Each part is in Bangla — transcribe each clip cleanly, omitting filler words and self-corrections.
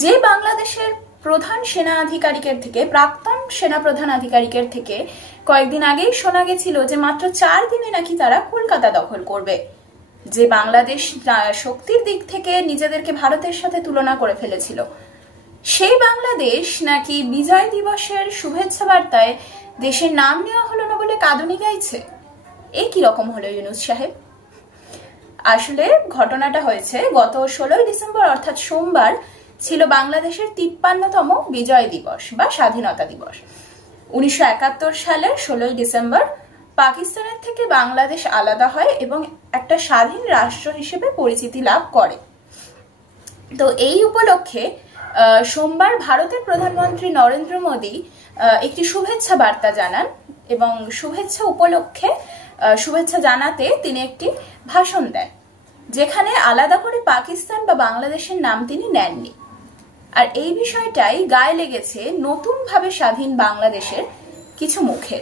যে বাংলাদেশের প্রধান সেনা আধিকারিকের থেকে, প্রাক্তন সেনা প্রধান আধিকারিকের থেকে কয়েকদিন আগেই শোনা গেছিল যে মাত্র 4 দিনে নাকি তারা কলকাতা দখল করবে, যে বাংলাদেশ শক্তির দিক থেকে নিজেদেরকে ভারতের সাথে তুলনা করে ফেলেছিল, সেই বাংলাদেশ নাকি বিজয় দিবসের শুভেচ্ছা বার্তায় দেশের নাম নেওয়া হলো না বলে কাঁদুনি গাইছে। এই কি রকম হলো ইউনূস সাহেব? আসলে ঘটনাটা হয়েছে গত 16 ডিসেম্বর অর্থাৎ সোমবার ছিল বাংলাদেশের 53তম বিজয় দিবস বা স্বাধীনতা দিবস। 1971 সালের 16 ডিসেম্বর পাকিস্তানের থেকে বাংলাদেশ আলাদা হয় এবং একটা স্বাধীন রাষ্ট্র হিসেবে পরিচিতি লাভ করে। তো এই উপলক্ষে সোমবার ভারতের প্রধানমন্ত্রী নরেন্দ্র মোদী একটি শুভেচ্ছা বার্তা জানান এবং শুভেচ্ছা জানাতে তিনি একটি ভাষণ দেন, যেখানে আলাদা করে পাকিস্তান বা বাংলাদেশের নাম তিনি নেননি। আর এই বিষয়টাই গায়ে লেগেছে নতুন ভাবে স্বাধীন বাংলাদেশের কিছু মুখে।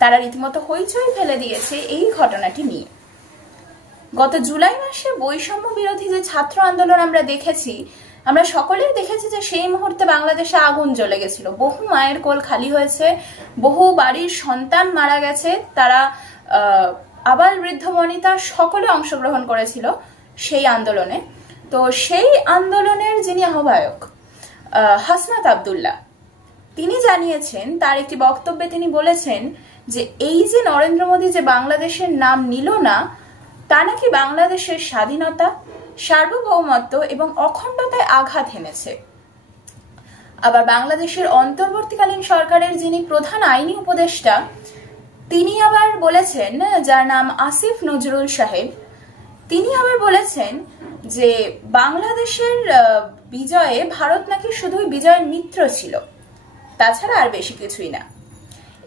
তারা রীতিমতো হইচই ফেলে দিয়েছে এই ঘটনাটি নিয়ে। গত জুলাই মাসে বৈষম্য বিরোধী যে ছাত্র আন্দোলন আমরা সকলেই দেখেছি যে সেই মুহূর্তে বাংলাদেশে আগুন জ্বলে গেছিল, বহু মায়ের কোল খালি হয়েছে, বহু বাড়ির সন্তান মারা গেছে, তারা আবাল বৃদ্ধ বনিতা সকলে অংশগ্রহণ করেছিল সেই আন্দোলনে। তো সেই আন্দোলনের যিনি আহ্বায়ক হাসনাত আব্দুল্লাহ, তিনি জানিয়েছেন, তার একটি বক্তব্যে তিনি বলেছেন যে এই যে নরেন্দ্র মোদী যে বাংলাদেশের নাম নিল না, তা নাকি বাংলাদেশের স্বাধীনতা, সার্বভৌমত্ব এবং অখণ্ডতায় আঘাত হেনেছে। আবার বাংলাদেশের অন্তর্বর্তীকালীন সরকারের যিনি প্রধান আইনি উপদেষ্টা, তিনি আবার বলেছেন, যার নাম আসিফ নজরুল সাহেব, তিনি আবার বলেছেন যে বাংলাদেশের বিজয়ে ভারত নাকি শুধুই বিজয়ের মিত্র ছিল, তাছাড়া আর বেশি কিছুই না।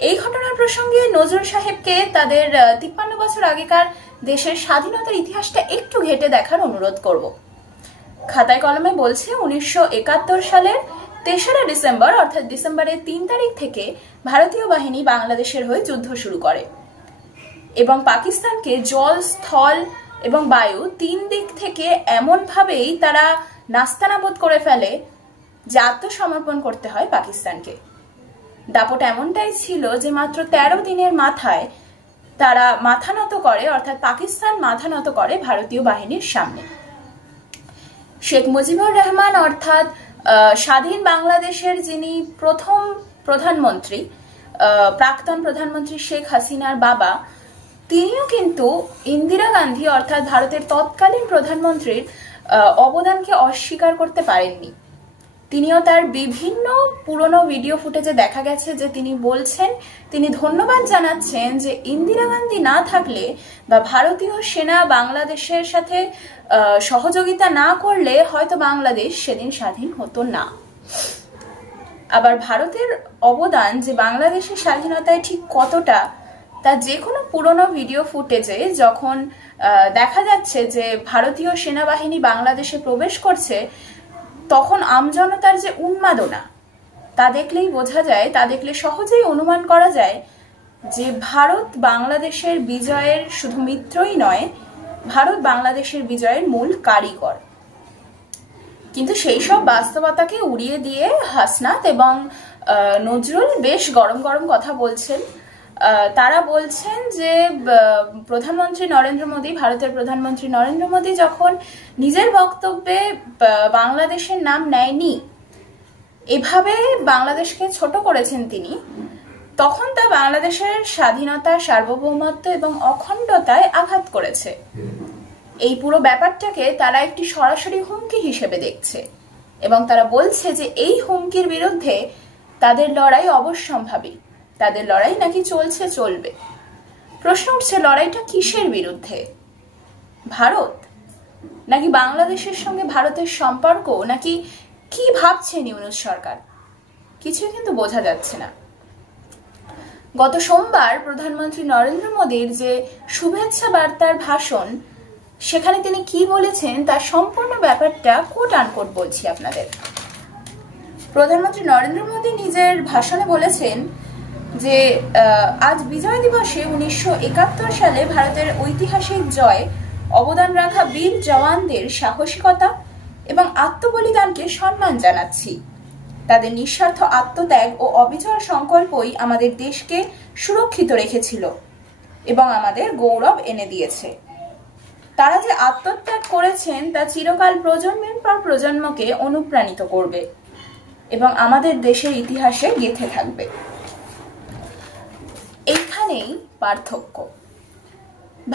এই ঘটনার প্রসঙ্গে নজরুল সাহেবকে তাদের 53 বছর আগেকার দেশের স্বাধীনতার ইতিহাসটা একটু ঘেটে দেখার অনুরোধ করব। খাতায় কলমে বলছে 1971 সালের 3রা ডিসেম্বর অর্থাৎ ডিসেম্বরের 3 তারিখ থেকে ভারতীয় বাহিনী বাংলাদেশের হয়ে যুদ্ধ শুরু করে এবং পাকিস্তানকে জল, স্থল এবং বায়ু 3 দিক থেকে এমন ভাবেই তারা নাস্তানাবুদ করে ফেলে যে আত্মসমর্পণ করতে হয় পাকিস্তানকে। দাপট এমনটাই ছিল যে মাত্র 13 দিনের মাথায় তারা মাথা নত করে, অর্থাৎ পাকিস্তান মাথা নত করে ভারতীয় বাহিনীর সামনে। শেখ মুজিবুর রহমান অর্থাৎ স্বাধীন বাংলাদেশের যিনি প্রথম প্রধানমন্ত্রী, প্রাক্তন প্রধানমন্ত্রী শেখ হাসিনার বাবা, তিনিও কিন্তু ইন্দিরা গান্ধী অর্থাৎ ভারতের তৎকালীন প্রধানমন্ত্রীর অবদানকে অস্বীকার করতে পারেননি। তিনিও তার বিভিন্ন পুরনো ভিডিও ফুটেজে দেখা গেছে যে তিনি বলছেন, তিনি ধন্যবাদ জানাচ্ছেন যে ইন্দিরা গান্ধী না থাকলে বা ভারতীয় সেনা বাংলাদেশের সাথে সহযোগিতা না করলে হয়তো বাংলাদেশ সেদিন স্বাধীন হতো না। আবার ভারতের অবদান যে বাংলাদেশের স্বাধীনতায় ঠিক কতটা, তা যে কোনো পুরনো ভিডিও ফুটেজে যখন দেখা যাচ্ছে যে ভারতীয় সেনাবাহিনী বাংলাদেশে প্রবেশ করছে, তখন আমজনতার যে উন্মাদনা, তা দেখলেই বোঝা যায়, তা দেখলে সহজেই অনুমান করা যায় যে ভারত বাংলাদেশের বিজয়ের শুধু মিত্রই নয়, ভারত বাংলাদেশের বিজয়ের মূল কারিগর। কিন্তু সেই সব বাস্তবতাকে উড়িয়ে দিয়ে হাসনাত এবং নজরুল বেশ গরম গরম কথা বলছেন। তারা বলছেন যে প্রধানমন্ত্রী নরেন্দ্র মোদী, ভারতের প্রধানমন্ত্রী নরেন্দ্র মোদী যখন নিজের বক্তব্যে বাংলাদেশের নাম নেয়নি, এভাবে বাংলাদেশকে ছোট করেছেন তিনি, তখন তা বাংলাদেশের স্বাধীনতা, সার্বভৌমত্ব এবং অখণ্ডতায় আঘাত করেছে। এই পুরো ব্যাপারটাকে তারা একটি সরাসরি হুমকি হিসেবে দেখছে এবং তারা বলছে যে এই হুমকির বিরুদ্ধে তাদের লড়াই অবশ্যম্ভাবী, তাদের লড়াই নাকি চলবে। প্রশ্ন উঠছে, লড়াইটা কিসের বিরুদ্ধে? ভারত নাকি বাংলাদেশের সঙ্গে ভারতের সম্পর্ক, নাকি কি ভাবছেন ইউনূস সরকার? কিছুই কিন্তু বোঝা যাচ্ছে না। গত সোমবার প্রধানমন্ত্রী নরেন্দ্র মোদীর যে শুভেচ্ছা বার্তার ভাষণ, সেখানে তিনি কি বলেছেন তার সম্পূর্ণ ব্যাপারটা কোট আনকোট বলছি আপনাদের। প্রধানমন্ত্রী নরেন্দ্র মোদী নিজের ভাষণে বলেছেন যে আজ বিজয় দিবসে 1971 সালে ভারতের ঐতিহাসিক জয় অবদান রাখা বীর জওয়ানদের সাহসিকতা এবং আত্মবলিদানকে সম্মান জানাচ্ছি। তাদের নিঃস্বার্থ আত্মত্যাগ ও অবিচল সংকল্পই আমাদের দেশকে সুরক্ষিত রেখেছিল এবং আমাদের গৌরব এনে দিয়েছে। তারা যে আত্মত্যাগ করেছেন তা চিরকাল প্রজন্মের পর প্রজন্মকে অনুপ্রাণিত করবে এবং আমাদের দেশের ইতিহাসে গেঁথে থাকবে। এইখানেই পার্থক্য।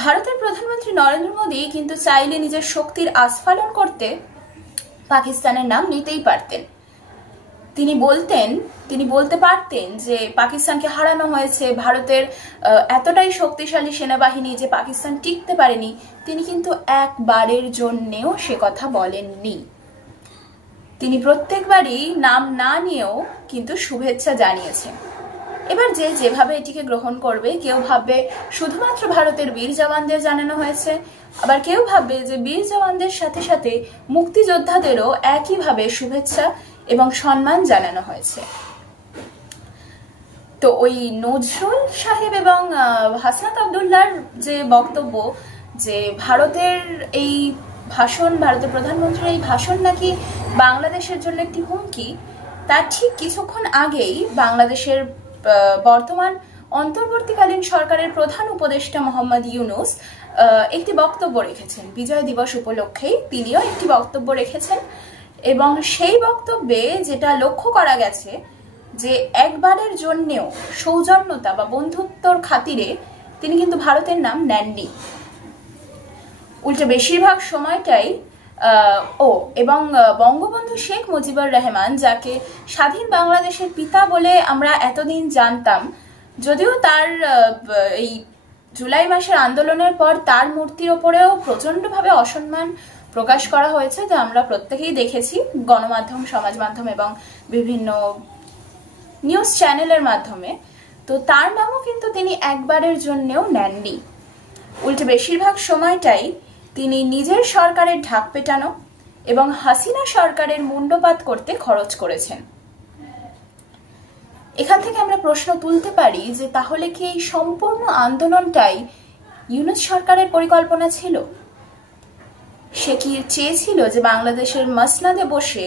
ভারতের প্রধানমন্ত্রী নরেন্দ্র মোদী কিন্তু চাইলে নিজের শক্তির আস্ফালন করতে পাকিস্তানের নাম নিতেই পারতেন। তিনি বলতে পারতেন যে পাকিস্তানকে হারানো হয়েছে, ভারতের এতটাই শক্তিশালী সেনাবাহিনী যে পাকিস্তান টিকতে পারেনি। তিনি কিন্তু একবারের জন্যেও সে কথা বলেননি। তিনি প্রত্যেকবারই নাম না নিয়েও কিন্তু শুভেচ্ছা জানিয়েছেন। এবার যে যেভাবে এটিকে গ্রহণ করবে, কেউ ভাববে শুধুমাত্র ভারতের বীর জওয়ানদের জানানো হয়েছে, আবার কেউ ভাববে যে বীর জওয়ানদের সাথে সাথে মুক্তিযোদ্ধাদেরও একইভাবে শুভেচ্ছা এবং সম্মান জানানো হয়েছে। তো ওই নজরুল সাহেব এবং হাসনাত আবদুল্লাহর যে বক্তব্য যে ভারতের এই ভাষণ, ভারতের প্রধানমন্ত্রীর এই ভাষণ নাকি বাংলাদেশের জন্য একটি হুমকি, তার ঠিক কিছুক্ষণ আগেই বাংলাদেশের বর্তমান অন্তর্বর্তীকালীন সরকারের প্রধান উপদেষ্টা মোহাম্মদ ইউনূস একটি বক্তব্য রেখেছেন। বিজয় দিবস উপলক্ষেই তিনিও একটি বক্তব্য রেখেছেন এবং সেই বক্তব্যে যেটা লক্ষ্য করা গেছে যে একবারের জন্যেও সৌজন্যতা বা বন্ধুত্বর খাতিরে তিনি কিন্তু ভারতের নাম নেননি। উল্টে বেশিরভাগ সময়টাই এবং বঙ্গবন্ধু শেখ মুজিবুর রহমান, যাকে স্বাধীন বাংলাদেশের পিতা বলে আমরা এতদিন জানতাম, যদিও তার এই জুলাই মাসের আন্দোলনের পর তার মূর্তির ওপরেও প্রচন্ডভাবে অসম্মান প্রকাশ করা হয়েছে, যা আমরা প্রত্যেকেই দেখেছি গণমাধ্যম, সমাজ মাধ্যম এবং বিভিন্ন নিউজ চ্যানেলের মাধ্যমে। তো তার নামও কিন্তু তিনি একবারের জন্যেও নেননি। উল্টে বেশিরভাগ সময়টাই তিনি নিজের সরকারের ঢাক পেটানো এবং হাসিনা সরকারের মুন্ডপাত করতে খরচ করেছেন। এখান থেকে আমরা প্রশ্ন তুলতে পারি যে তাহলে কি এই সম্পূর্ণ আন্দোলনটাই ইউনূস সরকারের পরিকল্পনা ছিল? সে কি চেয়েছিল যে বাংলাদেশের মসনদে বসে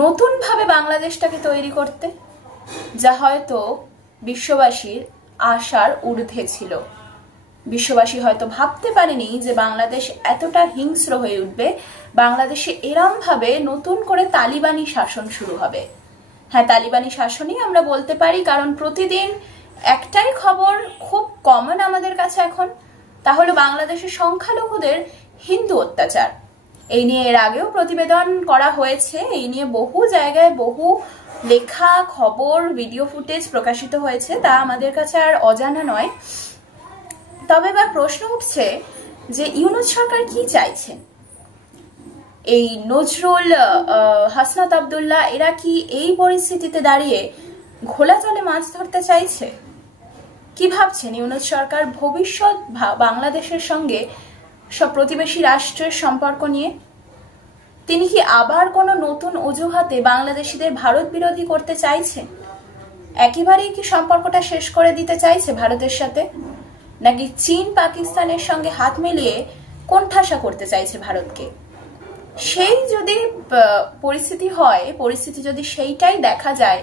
নতুনভাবে বাংলাদেশটাকে তৈরি করতে, যা হয়তো বিশ্ববাসীর আশার ঊর্ধ্বে ছিল? বিশ্ববাসী হয়তো ভাবতে পারেনি যে বাংলাদেশ এতটা হিংস্র হয়ে উঠবে, বাংলাদেশে এরম ভাবে নতুন করে তালিবানি শাসন শুরু হবে। হ্যাঁ, তালিবানি শাসনই আমরা বলতে পারি, কারণ প্রতিদিন একটাই খবর খুব কমন আমাদের কাছে এখন, তা হলো বাংলাদেশের সংখ্যালঘুদের হিন্দু অত্যাচার। এই নিয়ে এর আগেও প্রতিবেদন করা হয়েছে, এই নিয়ে বহু জায়গায় বহু লেখা, খবর, ভিডিও ফুটেজ প্রকাশিত হয়েছে, তা আমাদের কাছে আর অজানা নয়। তবে এবার প্রশ্ন উঠছে যে ইউনূস সরকার কি চাইছেন? এই নজরুল, হাসনাত আবদুল্লাহ এরা কি এই পরিস্থিতিতে দাঁড়িয়ে ঘোলা জলে মাছ ধরতে চাইছে? কি ভাবছেন ইউনূস সরকার ভবিষ্যৎ বাংলাদেশের সঙ্গে সব প্রতিবেশী রাষ্ট্রের সম্পর্ক নিয়ে? তিনি কি আবার কোনো নতুন অজুহাতে বাংলাদেশিদের ভারত বিরোধী করতে চাইছেন? একেবারেই কি সম্পর্কটা শেষ করে দিতে চাইছে ভারতের সাথে? নাকি চীন পাকিস্তানের সঙ্গে হাত মিলিয়ে কোণঠাসা করতে চাইছে ভারতকে? সেই যদি পরিস্থিতি হয়, পরিস্থিতি যদি সেইটাই দেখা যায়,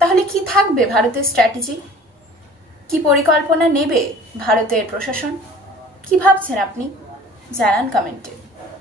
তাহলে কি থাকবে ভারতের স্ট্র্যাটেজি? কি পরিকল্পনা নেবে ভারতের প্রশাসন? কি ভাবছেন আপনি? জানান কমেন্টে।